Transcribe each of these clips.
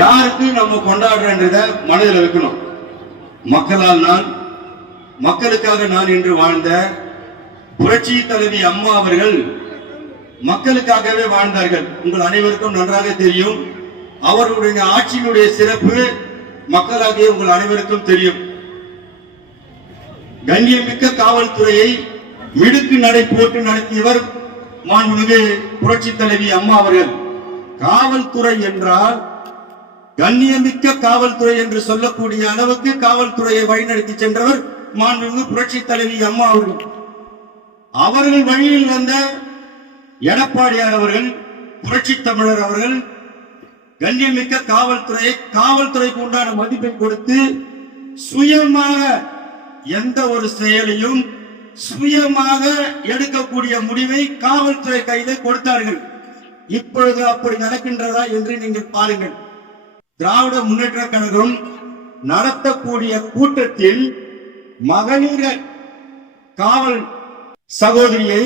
யாருக்கு நம்ம கொண்டாடுறன்றத மனதில் வைக்கணும். மக்களால் நான், மக்களுக்காக நான் என்று வாழ்ந்த புரட்சி தலைவி அம்மா அவர்கள் மக்களுக்காகவே வாழ்ந்தார்கள். உங்கள் அனைவருக்கும் நன்றாக தெரியும். அவர்களுடைய ஆட்சியினுடைய சிறப்பு மக்களாகிய உங்கள் அனைவருக்கும் தெரியும். கண்ணியமிக்க காவல்துறையை மிடுக்கு நடை போட்டு நடத்தியவர் மாண்புமிகு புரட்சி தலைவி அம்மா அவர்கள். காவல்துறை என்றால் கண்ணியமிக்க காவல்துறை என்று சொல்லக்கூடிய அளவுக்கு காவல்துறையை வழிநடத்தி சென்றவர் மாண்புமிகு புரட்சி தலைவி அம்மா அவர்கள். அவர்கள் வழியில் வந்த எடப்பாடியார் அவர்கள், புரட்சி தமிழர் அவர்கள் கண்ணியமிக்க காவல்துறைக்கு உண்டான மதிப்பை கொடுத்து சுயமாக எந்த ஒரு செயலையும் சுயமாக எடுக்கக்கூடிய முடிவை காவல்துறை கையிலே கொடுத்தார்கள். இப்பொழுது அப்படி நடக்கின்றதா என்று நீங்கள் பாருங்கள். திராவிட முன்னேற்ற கழகம் நடத்தக்கூடிய கூட்டத்தில் மகளிர் காவல் சகோதரியை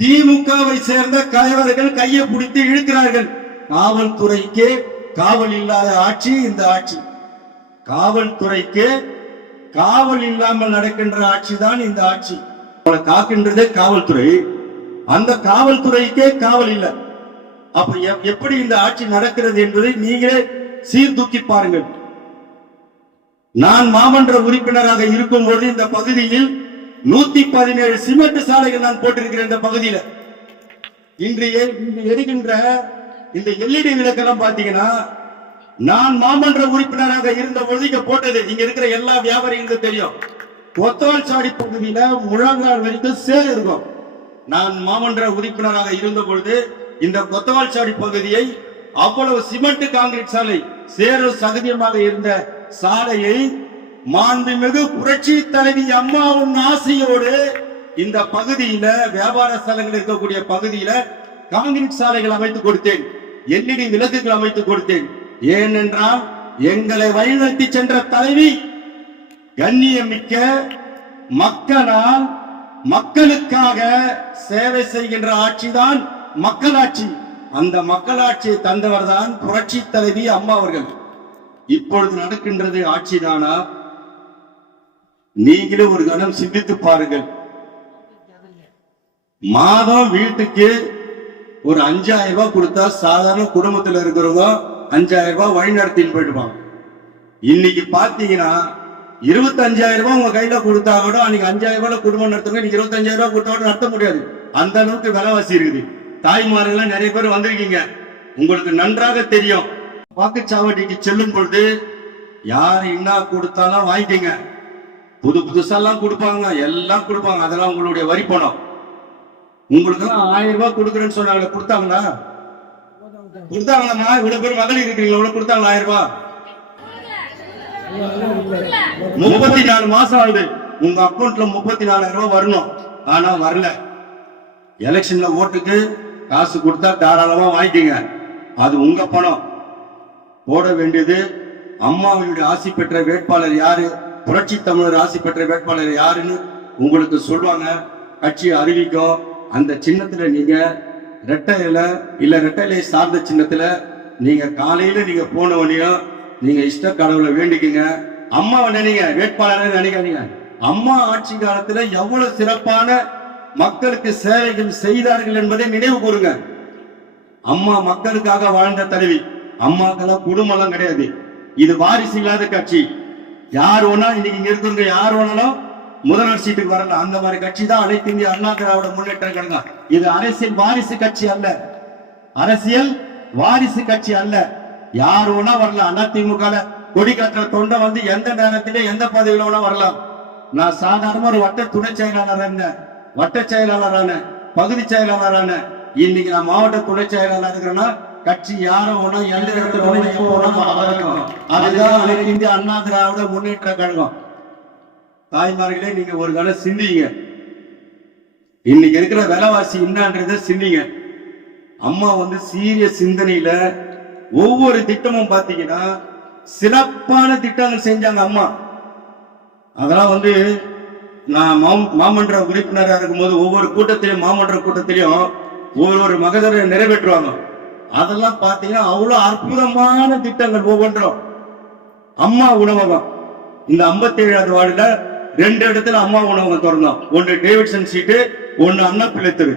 திமுகவை சேர்ந்த கயவர்கள் கையை பிடித்து இழுக்கிறார்கள். காவல்துறைக்கு காவல் இல்லாத ஆட்சி இந்த ஆட்சி. காவல்துறைக்கு காவல் இல்லாமல் நடக்கின்ற ஆட்சி தான் இந்த ஆட்சி. காக்கின்றதே காவல்துறை, அந்த காவல்துறைக்கே காவல் இல்லை. அப்ப எப்படி இந்த ஆட்சி நடக்கிறது என்பதை நீங்களே சீர்தூக்கி பாருங்கள். நான் மாமன்ற உறுப்பினராக இருக்கும் பொழுது இந்த பகுதியில் 117 சிமெண்ட் சாலைகள் நான் போட்டிருக்கிறேன். இந்த பகுதியில் இன்று எரிகின்ற இந்த எல்இடி விளக்கெல்லாம் பாத்தீங்கன்னா நான் மாமன்ற உறுப்பினராக இருந்த பொழுது இங்க போட்டது. இங்க இருக்கிற எல்லா வியாபாரிகளுக்கும் தெரியும். கொத்தவால் சாடி பகுதியில முழங்கால் வரைக்கும் சேர் இருக்கும். நான் மாமன்ற உறுப்பினராக இருந்த பொழுது இந்த கொத்தவால் சாடி பகுதியை அவ்வளவு சிமெண்ட் கான்கிரீட் சாலை சேறு சகதியமாக இருந்த சாலையை மாண்புமிகு புரட்சி தலைவி அம்மாவின் ஆசையோடு இந்த பகுதியில வியாபார ஸ்தலங்கள் இருக்கக்கூடிய பகுதியில கான்கிரீட் சாலைகள் அமைத்து கொடுத்தேன். எல்இடி விளக்குகள் அமைத்து கொடுத்தேன். ஏனென்றால் எங்களை வழிநடத்தி சென்ற தலைவி கண்ணியமிக்க மக்களால் மக்களுக்காக சேவை செய்கின்ற ஆட்சிதான் மக்களாட்சி. அந்த மக்களாட்சியை தந்தவர் தான் புரட்சி தலைவி அம்மா அவர்கள். இப்பொழுது நடக்கின்றது ஆட்சிதானா? நீங்களே ஒரு கணம் சிந்தித்து பாருங்கள். மாதம் வீட்டுக்கு ஒரு 5000 ரூபாய் கொடுத்தா சாதாரண குடும்பத்தில் இருக்கிறவங்க 5000 ரூபாய் வழி நடத்தின்னு போயிடுவாங்க. இன்னைக்கு பாத்தீங்கன்னா 25000 ரூபாய் உங்க கையில கொடுத்தா கூட அன்னைக்கு 5000 ரூபாய் குடும்பம் நடத்துங்க. நீங்க 25000 ரூபாய் கொடுத்தா கூட நடத்த முடியாது. அந்த அளவுக்கு விலைவாசி இருக்குது. தாய்மார்கள் நிறைய பேர் வந்திருக்கீங்க, உங்களுக்கு நன்றாக தெரியும். வாக்குச்சாவடிக்கு செல்லும் பொழுது யார் என்ன கொடுத்தாலும் வாங்கிக்கங்க. புதுசாலாம் கொடுப்பாங்க, எல்லாம் கொடுப்பாங்க. அதெல்லாம் உங்களுடைய வரி பணம். உங்களுக்கு எல்லாம் 1000 ரூபாய் கொடுக்குறேன்னு சொன்னாங்க, கொடுத்தாங்களா? கொடுத்தாங்களா? இவ்வளவு பேர் மகளிர் இருக்கிறீங்களா? இவ்வளவு கொடுத்தாங்களா? 1000 ரூபாய் 34 மாசம் ஆகுது. உங்க அக்கௌண்ட்ல 34,000 ரூபாய் வரணும். ஆனா வரல. எலெக்ஷன்ல ஓட்டுக்கு காசு கொடுத்தா தாராளமா வாங்கிக்கங்க. அது உங்க பணம். போட வேண்டியது அம்மாவுடைய ஆசி பெற்ற வேட்பாளர் யாரு, புரட்சி தமிழர் ஆசி பெற்ற வேட்பாளர் யாருன்னு உங்களுக்கு சொல்லுவாங்க. கட்சி அறிவிக்கும். அந்த சின்னத்துல நீங்க ரெட்டையில இல்ல ரெட்டையிலை சார்ந்த சின்னத்துல நீங்க காலையில நீங்க போனவனையும் நீங்க இஷ்ட கடவுளை வேண்டிக்கங்க. அம்மாவை நினைங்க, வேட்பாளரை நினைக்காதீங்க. அம்மா ஆட்சி காலத்துல எவ்வளவு சிறப்பான மக்களுக்கு சேவைகள் செய்தார்கள் என்பதை நினைவு கூறுங்க. அம்மா மக்களுக்காக வாழ்ந்த தலைவி. அம்மாக்கெல்லாம் குடும்பம் கிடையாது. இது வாரிசு இல்லாத கட்சி. யார் வேணா இன்னைக்கு இங்க இருக்கிறவங்க யார் வேணாலும் முதல்வர் சீட்டுக்கு வரல. அந்த மாதிரி கட்சி தான் அனைத்து இந்திய அண்ணா திராவிட முன்னேற்ற கழகம். இது அரசியல் வாரிசு கட்சி அல்ல. அரசியல் வாரிசு கட்சி அல்ல. யார் வேணா வரலாம். அதிமுக கொடி கட்டுற தொண்டை வந்து எந்த நேரத்திலே எந்த பதவியில வேணா வரலாம். நான் சாதாரண ஒரு வட்ட துணை செயலாளர், வட்ட செயலாளரான, பகுதி செயலாளரான, இன்னைக்கு நான் மாவட்ட துணை செயலாளர் இருக்கிறேன்னா கட்சி யாரும் ஒண்ணு எந்த இடத்துல எப்போ அதுதான் அனைத்து இந்திய அண்ணா திராவிட முன்னேற்ற கழகம். தாய்மார்களே, நீங்க ஒரு காலம் சிந்திங்க. இன்னைக்கு இருக்கிற விலைவாசி என்னன்றத சிந்திங்க. அம்மா வந்து சீரிய சிந்தனையில ஒவ்வொரு திட்டமும் பாத்தீங்கன்னா சிறப்பான திட்டங்கள் செஞ்சாங்க அம்மா. அதெல்லாம் வந்து நான் மாமன்ற உறுப்பினராக இருக்கும்போது ஒவ்வொரு கூட்டத்திலையும் மாமன்ற கூட்டத்திலையும் ஒவ்வொரு மகதரை நிறைவேற்றுவாங்க. அதெல்லாம் பாத்தீங்கன்னா அவ்வளவு அற்புதமான திட்டங்கள் ஒவ்வொன்றும். அம்மா உணவகம் இந்த 57வது வார்டுல 2 இடத்துல அம்மா உணவகம் திறந்தோம். ஒன்று டேவிட்சன் சீட்டு, ஒன்னு அண்ணா பிள்ளை தெரு.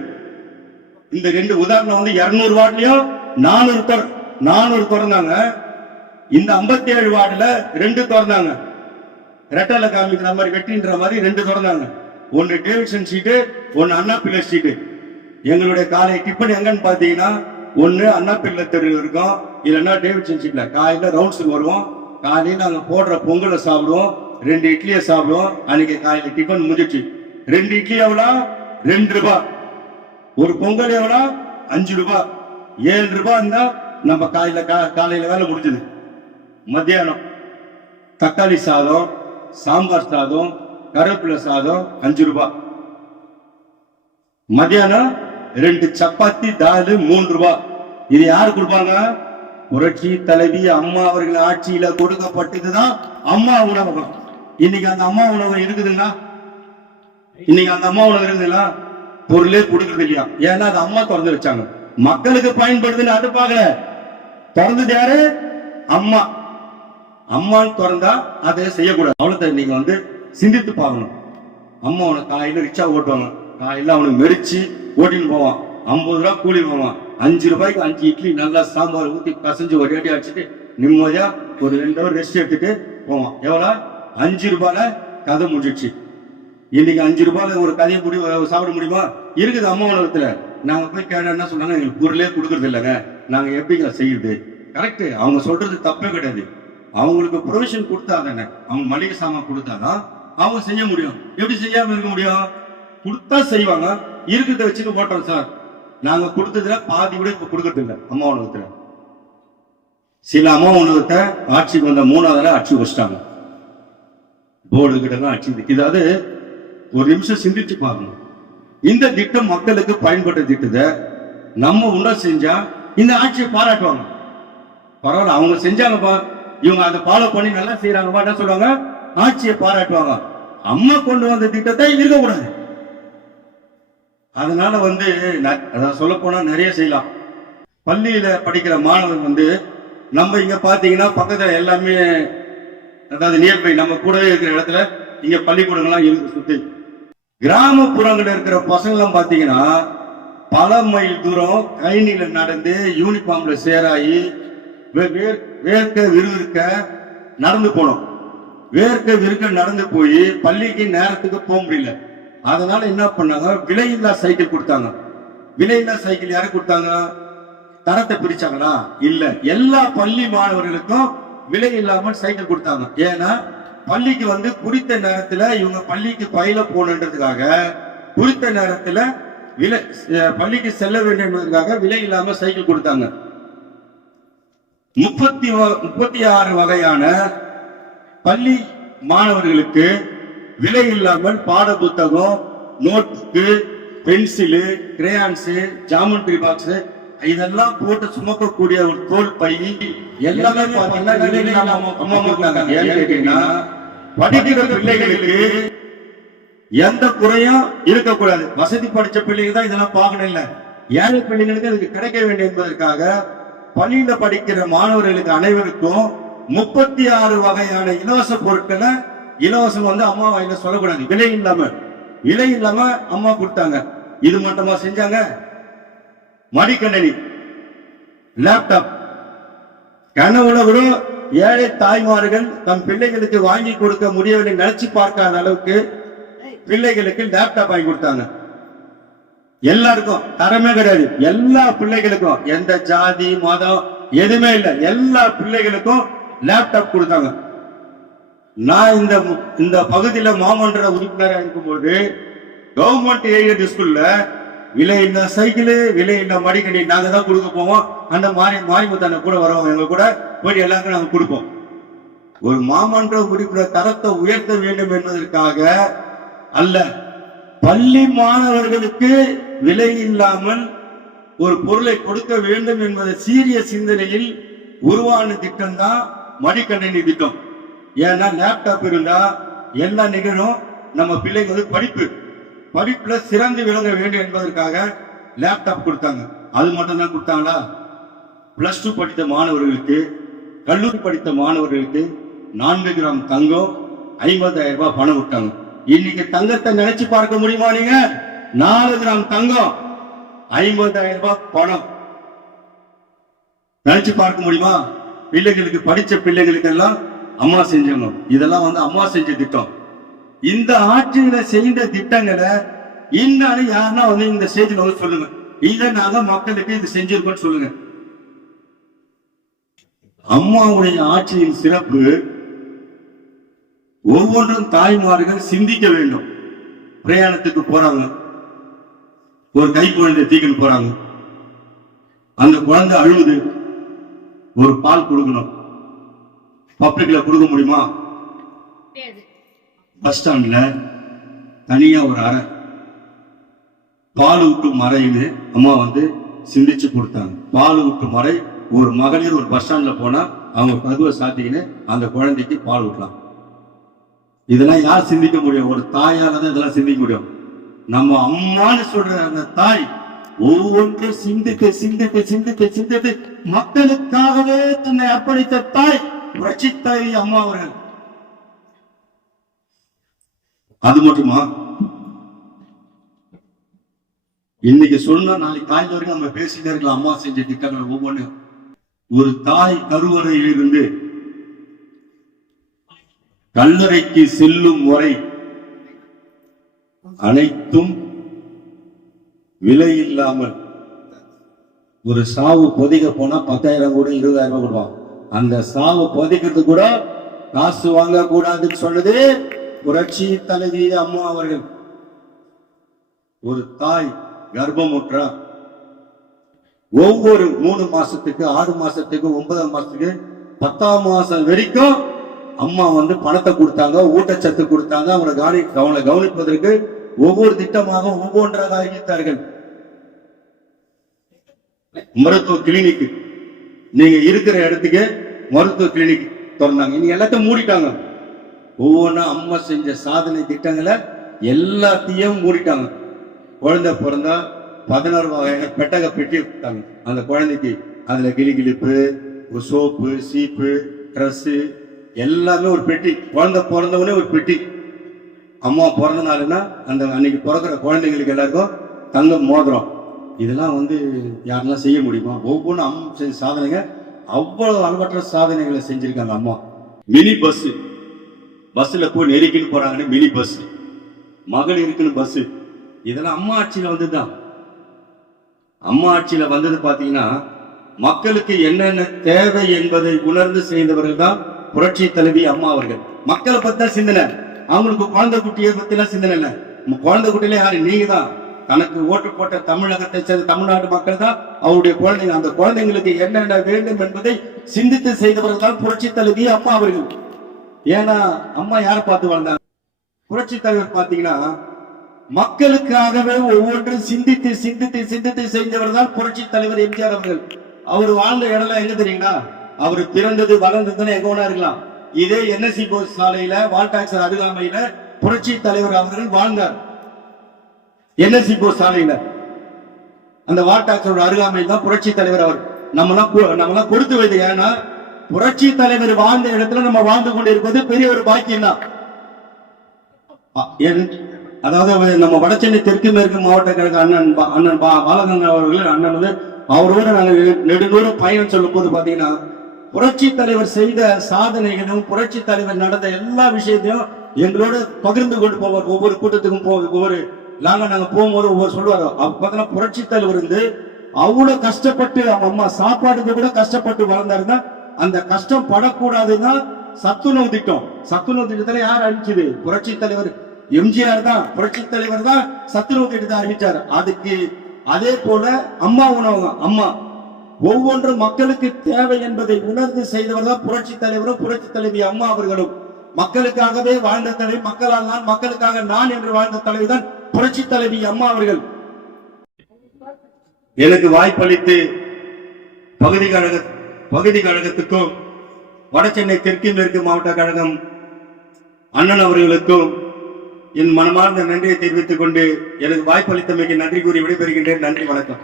இந்த 2 உதாரணம் வந்து 200 வார்டுலயும் 400 திறந்தாங்க. இந்த 57 வார்டுல 2 திறந்தாங்க. ரெட்டல காமிக்கிற மாதிரி வெட்டின்ற மாதிரி 2 திறந்தாங்க. ஒன்னு டேவிட்சன் சீட்டு, ஒன்னு அண்ணா பிள்ளை சீட்டு. எங்களுடைய காலை டிஃபன் எங்கன்னு பாத்தீங்கன்னா ஒன்னு அண்ணா பிள்ளை தெரு இருக்கும், இல்லைன்னா டேவிட்சன் சீட்ல. காலையில ரவுண்ட்ஸுக்கு வருவோம். காலையில நாங்க போடுற பொங்கலை சாப்பிடுவோம், 2 இட்லியை சாப்பிடுவோம். அன்னைக்கு காலையில டிஃபன் முடிஞ்சிச்சு. 2 இட்லி எவ்வளோ? 2 ரூபாய். ஒரு பொங்கல் எவ்வளோ? 5 ரூபாய். 7 ரூபாய் இருந்தா நம்ம காலையில வேலை முடிஞ்சது. மத்தியானம் தக்காளி சாதம், சாம்பார் சாதம், கருவேப்பிலை சாதம் 5 ரூபாய். மத்தியானம் 2 சப்பாத்தி, தால் 3 ரூபாய். இது யாரு கொடுப்பாங்க? புரட்சி தலைவி அம்மா அவர்கள் ஆட்சியில கொடுக்கப்பட்டதுதான் அம்மா உணவகம். இன்னைக்கு அந்த அம்மா உணவகம் இருக்குதுங்களா? இன்னைக்கு அந்த அம்மா உணவகம் இருக்குதுங்களா? பொருளே கொடுக்கறது இல்லையா? ஏன்னா அது அம்மா திறந்து வச்சாங்க, மக்களுக்கு பயன்படுதுன்னு அது பார்க்கல. திறந்தது யாரு? அம்மா. அம்மான்னு திறந்தா அதை செய்யக்கூடாது. அவ்வளவு நீங்க வந்து சிந்தித்து பார்க்கணும். அம்மா அவனுக்கு காலையில ரிக்ஷா ஓட்டுவாங்க, காலையில அவனுக்கு மெரிச்சு ஓட்டின்னு போவான். 50 ரூபாய் கூலி போவான். 5 ரூபாய்க்கு 5 இட்லி நல்லா சாம்பார் ஊத்தி கசஞ்சு ஒரு அடி அடிச்சுட்டு நிம்மதியா ஒரு 2 ஹவர் ரெஸ்ட் எடுத்துட்டு போவான். எவ்வளவு? 5 ரூபாயில கதை முடிச்சிடுச்சு. இன்னைக்கு 5 ரூபாயில ஒரு கதையை சாப்பிட முடியுமா? இருக்குது அம்மா உணவகத்துல. நாங்க போய் கேட்டா என்ன சொன்னாங்க, எங்களுக்கு பொருளே கொடுக்கறது இல்லைங்க, நாங்க எப்படிங்க செய்யுது? கரெக்ட், அவங்க சொல்றது தப்பே கிடையாது. அவங்களுக்கு ப்ரொவிஷன் கொடுத்தா தானே, அவங்க மளிகை சாமான் கொடுத்தாதான் அவங்க செய்ய முடியும். எப்படி செய்யாம இருக்க முடியும்? கொடுத்தா செய்வாங்க. இருக்கிறத வச்சுட்டு போட்டோம் சார். நாங்க கொடுத்ததுல பாதி கூட இப்ப கொடுக்கறது இல்லை அம்மா உணவகத்துல. சில அம்மா உணவகத்தை ஆட்சிக்கு வந்த 3வது ஆட்சி வச்சிட்டாங்க. போர்டு கிட்ட தான் ஆட்சி. இதாவது ஒரு நிமிஷம் சிந்திச்சு பார்க்கணும். இந்த திட்டம் மக்களுக்கு பயன்பட்ட திட்டத்தை நம்ம உணர செஞ்சா இந்த ஆட்சியை பாராட்டுவாங்க. பரவாயில்ல, அவங்க செஞ்சாங்கப்பா, இவங்க அதை ஃபாலோ பண்ணி நல்லா செய்யறாங்கப்பா, என்ன சொல்லுவாங்க? ஆட்சியை பாராட்டுவாங்க. அம்மா கொண்டு வந்த திட்டத்தை இருக்கக்கூடாது. அதனால வந்து சொல்ல போனா நிறைய செய்யலாம். பள்ளியில படிக்கிற மாணவன் வந்து நம்ம இங்க பாத்தீங்கன்னா பக்கத்துல எல்லாமே, அதாவது நியர்பை நம்ம கூடவே இருக்கிற இடத்துல இங்க பள்ளிக்கூடங்கள்லாம் இருக்கு சுத்தி. கிராமப்புறங்கள்ல இருக்கிற பசங்க எல்லாம் பாத்தீங்கன்னா பல மைல் தூரம் கைனில நடந்து யூனிஃபார்ம்ல சேராயி வேர்க்க விறுவிறுக்க நடந்து போனோம். வேர்க்க விறுக்க நடந்து போய் பள்ளிக்கு நேரத்துக்கு போக முடியல. அதனால என்ன பண்ணாங்க, விலையில்லா சைக்கிள் கொடுத்தாங்க. விலையில்லா சைக்கிள் யாரு கொடுத்தாங்க? தரத்தை பிரிச்சாங்களா? இல்ல, எல்லா பள்ளி மாணவர்களுக்கும் விலை இல்லாமல் சைக்கிள் கொடுத்தாங்க. ஏன்னா பள்ளிக்கு வந்து குறித்த நேரத்துல இவங்க பள்ளிக்கு பயில போகணுன்றதுக்காக, குறித்த நேரத்துல பள்ளிக்கு செல்ல வேண்டும் என்பதற்காக விலை இல்லாம சைக்கிள் கொடுத்தாங்க. 36 வகையான பள்ளி மாணவர்களுக்கு விலை இல்லாமல் பாட புத்தகம், நோட்புக்கு, பென்சிலு, கிரேயான்ஸ், ஜாமெட்ரி பாக்ஸ் இதெல்லாம் போட்டு சுமக்கக்கூடிய ஒரு தோல் பை எல்லாமே படிக்கிற பிள்ளைகளுக்கு எந்த குறையும் இருக்கக்கூடாது. வசதி படிச்ச பிள்ளைங்க தான் இதெல்லாம் பார்க்கணும். இல்ல, ஏழை பிள்ளைங்களுக்கு அதுக்கு கிடைக்க வேண்டும் என்பதற்காக பள்ளியில படிக்கிற மாணவர்களுக்கு அனைவருக்கும் 36 வகையான இலவச பொருட்களை இலவசம் வந்து அம்மா வாயில சொல்லக்கூடாது. விலை இல்லாம அம்மா கொடுத்தாங்க. இது மட்டுமா செஞ்சாங்க? மடிக்கணினி, லேப்டாப் கனவுல கூட ஏழை தாய்மார்கள் தம் பிள்ளைகளுக்கு வாங்கி கொடுக்க முடியவில்லை நினைச்சு பார்க்காத அளவுக்கு பிள்ளைகளுக்கு லேப்டாப் வாங்கி கொடுத்தாங்க. எல்லாருக்கும் தரமே கிடையாது. எல்லா பிள்ளைகளுக்கும் எந்த ஜாதி மதம் எதுவுமே இல்லை, எல்லா பிள்ளைகளுக்கும் லேப்டாப் கொடுத்தாங்க. நான் இந்த பகுதியில மாமன்ற உறுப்பினராக இருக்கும்போது கவர்மெண்ட் எய்டட் ஸ்கூல்ல விலையில்லா சைக்கிள், விலையில்லா மடிக்கணி நாங்க தான் கொடுக்க போவோம். அந்த மாரிமுத்தான கூட வருவாங்க, எங்க கூட போய் எல்லாருக்கும் நாங்க கொடுப்போம். ஒரு மாமன்ற உறுப்பினர் தரத்தை உயர்த்த வேண்டும் என்பதற்காக அல்ல, பள்ளி மாணவர்களுக்கு விலை இல்லாமல் ஒரு பொருளை கொடுக்க வேண்டும் என்பதை சீரிய சிந்தனையில் உருவான திட்டம் தான் மடிக்கணினி திட்டம். ஏன்னா லேப்டாப் இருந்தா எல்லாம் நிகழும். நம்ம பிள்ளைங்க வந்து படிப்புல சிறந்து விளங்க வேண்டும் என்பதற்காக லேப்டாப் கொடுத்தாங்க. அது மட்டும் தான் கொடுத்தாங்களா? +2 படித்த மாணவர்களுக்கு, கல்லூரி படித்த மாணவர்களுக்கு 4 கிராம் தங்கம் 50,000 ரூபாய் பணம் விட்டாங்க. இன்னைக்கு தங்கத்தை நினைச்சு பார்க்க முடியுமா? நீங்க 4 கிராம் தங்கம் 50,000 ரூபாய் பணம் நினைச்சு பார்க்க முடியுமா? பிள்ளைகளுக்கு, படிச்ச பிள்ளைகளுக்கு எல்லாம் அம்மா செஞ்சாங்க. இதெல்லாம் அம்மா செஞ்ச திட்டம். இந்த ஆட்சியில செய்த திட்டங்களை இன்னும் யாருன்னா இந்த ஸ்டேஜ்ல சொல்லுங்க, இல்ல நாங்க மக்களுக்கு இது செஞ்சிருக்கோம் சொல்லுங்க. அம்மாவுடைய ஆட்சியின் சிறப்பு ஒவ்வொன்றும் தாய்மார்கள் சிந்திக்க வேண்டும். பிரயாணத்துக்கு போறாங்க, ஒரு கை குழந்தை தூக்கின்னு போறாங்க, அந்த குழந்தை அழுவுது, ஒரு பால் கொடுக்கணும். பப்ளிக்ல கொடுக்க முடியுமா? பஸ் ஸ்டாண்ட்ல தனியா ஒரு அறை, பால் ஊட்டும் அறைன்னு அம்மா சிந்திச்சு கொடுத்தாங்க. பால் ஊட்டும் அறை, ஒரு மகளிர் ஒரு பஸ் ஸ்டாண்ட்ல போனா அவங்க கதவை சாத்திக்கின்னு அந்த குழந்தைக்கு பால் ஊட்டலாம். இதெல்லாம் யார் சிந்திக்க முடியும்? ஒரு தாயால தான் இதெல்லாம் சிந்திக்க முடியும். நம்ம அம்மான்னு சொல்ற அந்த தாய் ஒவ்வொன்றும் சிந்தித்து சிந்தித்து சிந்தித்து சிந்தித்து மக்களுக்காகவே தன்னை அர்ப்பணித்த தாய் புரட்சி தாய் அம்மா அவர்கள். அது மட்டுமா? இன்னைக்கு சொன்னா நாளைக்கு காலையில் வரைக்கும் நம்ம பேசிட்டே இருக்கலாம். அம்மா செஞ்ச திட்டங்கள் ஒவ்வொன்று. ஒரு தாய் கருவறையிலிருந்து கல்லறைக்கு செல்லும் வரை அனைத்தும் விலை இல்லாமல். ஒரு சாவு பொதிக்க போனா 10,000 கூட 20,000 ரூபாய் கொடுப்பான். அந்த சாவு பொதிக்கிறது கூட காசு வாங்க கூடாதுன்னு சொன்னது புரட்சி தலைவி அம்மா அவர்கள். ஒரு தாய் கர்ப்பமுற்றா ஒவ்வொரு 3 மாசத்துக்கு, 6 மாசத்துக்கு, 9 மாசத்துக்கு, 10ஆம் மாசம் வரைக்கும் அம்மா பணத்தை கொடுத்தாங்க, ஊட்டச்சத்து கொடுத்தாங்க. அவங்களை கவனிப்பதற்கு ஒவ்வொரு திட்டமாக ஒவ்வொன்றாக அறிவித்தார்கள். மருத்துவ கிளினிக், நீங்க இருக்கிற இடத்துக்கு மருத்துவ கிளினிக் திறந்தாங்க. இனி எல்லாத்தையும் மூடிட்டாங்க. ஒவ்வொன்றா அம்மா செஞ்ச சாதனை திட்டங்களை எல்லாத்தையும் மூடிட்டாங்க. குழந்தை பிறந்தா 16 வகையான பெட்டக பெட்டி கொடுத்தாங்க அந்த குழந்தைக்கு. அதுல கிளிகிளிப்பு, ஒரு சோப்பு, சீப்பு, ட்ரெஸ் எல்லாமே ஒரு பெட்டி. குழந்தை பிறந்தவனே ஒரு பெட்டி. அம்மா பிறந்த நாளுன்னா அந்த அன்னைக்கு பிறக்கிற குழந்தைங்களுக்கு எல்லாருக்கும் தங்க மோதிரம். இதெல்லாம் யாரெல்லாம் செய்ய முடியுமா? ஒவ்வொன்றும் அம்மா செஞ்ச சாதனைங்க. அவ்வளவு அளவற்ற சாதனைகளை செஞ்சிருக்காங்க அம்மா. மினி பஸ், பஸ்ல போய் நெருக்கின்னு போறாங்கன்னு மினி பஸ், மகளிருக்குன்னு பஸ். இதெல்லாம் அம்மா ஆட்சியில வந்ததுதான். அம்மா ஆட்சியில வந்தது பாத்தீங்கன்னா மக்களுக்கு என்னென்ன தேவை என்பதை உணர்ந்து செய்தவர்கள் தான் புரட்சி தலைவி அம்மா அவர்கள். மக்களை பத்தி தான் சிந்தனை. அவங்களுக்கு குழந்தை குட்டியை பத்தி எல்லாம் சிந்தனை இல்லை. குழந்தை குட்டியில யாரு? நீங்க தான். தனக்கு ஓட்டு போட்ட தமிழகத்தை சேர்ந்த தமிழ்நாடு மக்கள் தான் அவருடைய குழந்தைங்க. அந்த குழந்தைங்களுக்கு என்னென்ன வேண்டும் என்பதை சிந்தித்து செய்தவர்கள் தான் புரட்சி தலைவி அம்மா அவர்கள். ஏன்னா அம்மா யாரை பார்த்து வாழ்ந்தாங்க? புரட்சி தலைவர் பாத்தீங்கன்னா மக்களுக்காகவே ஒவ்வொன்றும் சிந்தித்து சிந்தித்து சிந்தித்து செஞ்சவர் தான் புரட்சி தலைவர் எம்ஜிஆர் அவர்கள். அவர் வாழ்ந்த இடம் எங்க தெரியுங்களா? அவர் பிறந்தது வளர்ந்ததுன்னு எங்க வேணா இருக்கலாம். இதே என்எஸ்சி போஸ் சாலையில, வால்டாக்ஸ் அருகாமையில புரட்சி தலைவர் அவர்கள் வாழ்ந்தார். என்எஸ்சி போஸ் சாலையில, அந்த வால்டாக்ஸோட அருகாமையில் தான் புரட்சி தலைவர் அவர். நம்மளாம் கொடுத்து வைத்து. ஏன்னா புரட்சி தலைவர் வாழ்ந்த இடத்துல நம்ம வாழ்ந்து கொண்டிருப்பது பெரிய ஒரு பாக்கியம் தான். அதாவது நம்ம வடசென்னை தெற்கு மேற்கு மாவட்ட கழக அண்ணன் பாலகங்கா அவர்கள் அண்ணன் அவரோட நாங்கள் நெடுந்தூரம் பயணம் சொல்லும் போது பாத்தீங்கன்னா புரட்சி தலைவர் செய்த சாதனைகளும் புரட்சி தலைவர் நடந்த எல்லா விஷயத்தையும் எங்களோட பகிர்ந்து கொண்டு போவார். ஒவ்வொரு கூட்டத்துக்கும் ஒவ்வொரு நாங்க போகும்போது ஒவ்வொரு சொல்லுவாரு. அப்ப புரட்சி தலைவர் அவ்வளவு கஷ்டப்பட்டு அவங்க அம்மா சாப்பாடுக்கு கூட கஷ்டப்பட்டு வளர்ந்தாருன்னா அந்த கஷ்டம் படக்கூடாதுன்னா சத்துணவு திட்டம். சத்துணவு திட்டத்துல யார் அறிவிச்சது? புரட்சி தலைவர் எம்ஜிஆர் தான். புரட்சி தலைவர் தான் சத்துணவு திட்டத்தை அறிவிச்சார். அதுக்கு அதே போல அம்மா உணவகம், அம்மா ஒவ்வொன்றும் மக்களுக்கு தேவை என்பதை உணர்ந்து செய்தவர் தான் புரட்சி தலைவரும் புரட்சி தலைவி அம்மா அவர்களும். மக்களுக்காகவே வாழ்ந்த தலைவி, மக்களால் நான், மக்களுக்காக நான் என்று வாழ்ந்த தலைவி தான் புரட்சி தலைவி அம்மா அவர்கள். எனக்கு வாய்ப்பளித்து பகுதி கழகத்துக்கும் வடசென்னை தெற்கு மேற்கு மாவட்ட கழகம் அண்ணன் அவர்களுக்கும் என் மனமார்ந்த நன்றியை தெரிவித்துக் கொண்டு எனக்கு வாய்ப்பளித்தமைக்கு நன்றி கூறி விடைபெறுகின்றேன். நன்றி, வணக்கம்.